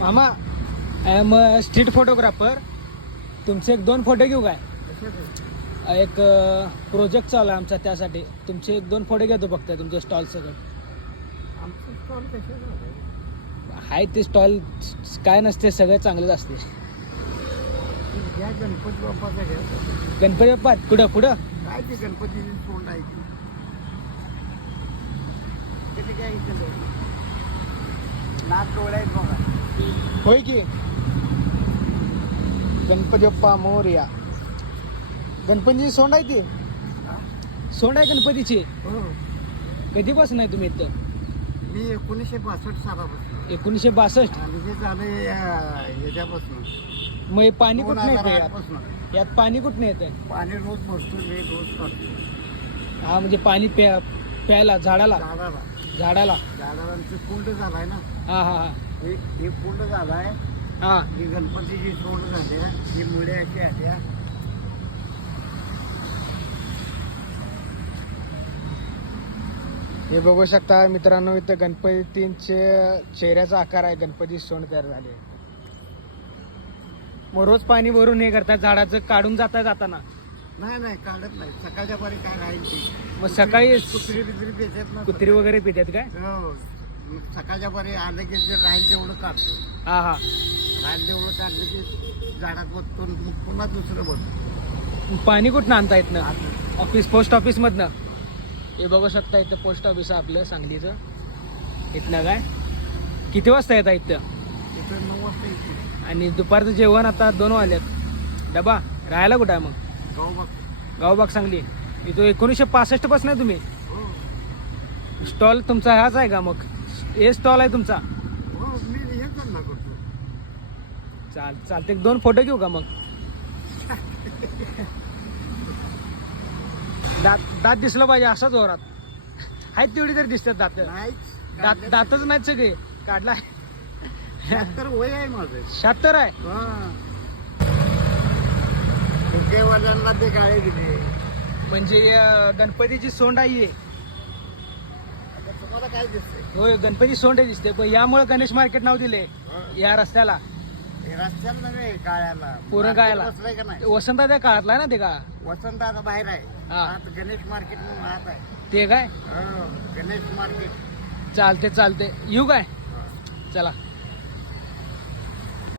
मामा I am street photographer. तुमचे एक 2 फोटो घेऊ काय? एक प्रोजेक्ट चालू आहे आमचा, त्यासाठी तुमचे 1-2 फोटो घेतो फक्त तुमच्या स्टॉल सगळं. हाय ते स्टॉल काय नसते, सगळं चांगलंच असते. गणपती बाप्पाचा घ्या. गणपती बाप्पा पुढं पुढं काय ते गणपतीची तोंड आहे की किती काय नाक डोळे आहेत बघा. होय की. गणपती बाप्पा मोरया. गणपतीची सोंड आहे ती, सोंड आहे गणपतीची. हो, कधीपासून आहे तुम्ही इथं? मी 1962 सालापासून. 1962. आणि हे झालं ह्याच्यापासून मग हे पाणी कुठं येतं 2008 यात? पासून. यात पाणी कुठं येतं? पाणी रोज भरतो, मी रोज काढतो हा म्हणजे पाणी प्यायला झाडाला झाडाला. झाडाला. झाडाला कुंड झालाय ना, हा हा हा हे कुंड झालाय. हा. ही गणपतीची सोंड झाली, ही मुळे अशी आल्या. हे बघू शकता मित्रांनो, इथं गणपतींचे चेहऱ्याचा आकार आहे, गणपती सोंड तयार झाली आहे. मग रोज पाणी भरून हे करतात झाडाचं, काढून जाताना. नाही काढत नाही, सकाळच्या पारी काय राहील ते. मग सकाळी कुत्री बित्री देतात ना. कुत्री वगैरे पितात काय? हो, मग सकाळच्या पारी आलं की जे राहील तेवढं काढतो. हा हा. राहील तेवढं काढलं की झाडात बसतो, मग पुन्हा दुसरं बसतो. पाणी कुठनं आणता येत ना? पोस्ट ऑफिस मधनं. हे बघू शकता इथं पोस्ट ऑफिस आहे आपलं सांगलीचं. इथनं काय किती वाजता येतात इथं? इथं 9 वाजता येते. आणि दुपारचं जेवण आता 2 वाजल्यात. डबा राहायला कुठं आहे मग? गाव बघ. गावबाग सांगली. इथं 1965 पासून आहे तुम्ही? हो स्टॉल तुमचा ह्याच आहे का मग? हे स्टॉल आहे तुमचा? हो, मी हे धंदा करतो. चालते. 1 2 फोटो घेऊ का मग? दात दिसलं पाहिजे असा जोरात. आहेत तेवढी तरी दिसतात दात. नाही दातच नाहीत सगळे. काढला 76 वय आहे माझं. 76 आहे. फुगेवाल्यांना ते काय दिले. म्हणजे गणपतीची सोंड आहे. आता तुम्हाला काय दिसतंय? होय, गणपती सोंड दिसते, पण यामुळे गणेश मार्केट नाव दिले या रस्त्याला. हे रस्त्याला नव्हे, काळ्याला. पूर्ण काळ्याला. बसलाय का नाही? वसंत त्या काळातला आहे ना ते का? वसंत आता बाहेर आहे. हा. आता गणेश मार्केट म्हणून आत आहे. ते काय? हो, गणेश मार्केट. चालते येऊ काय? चला.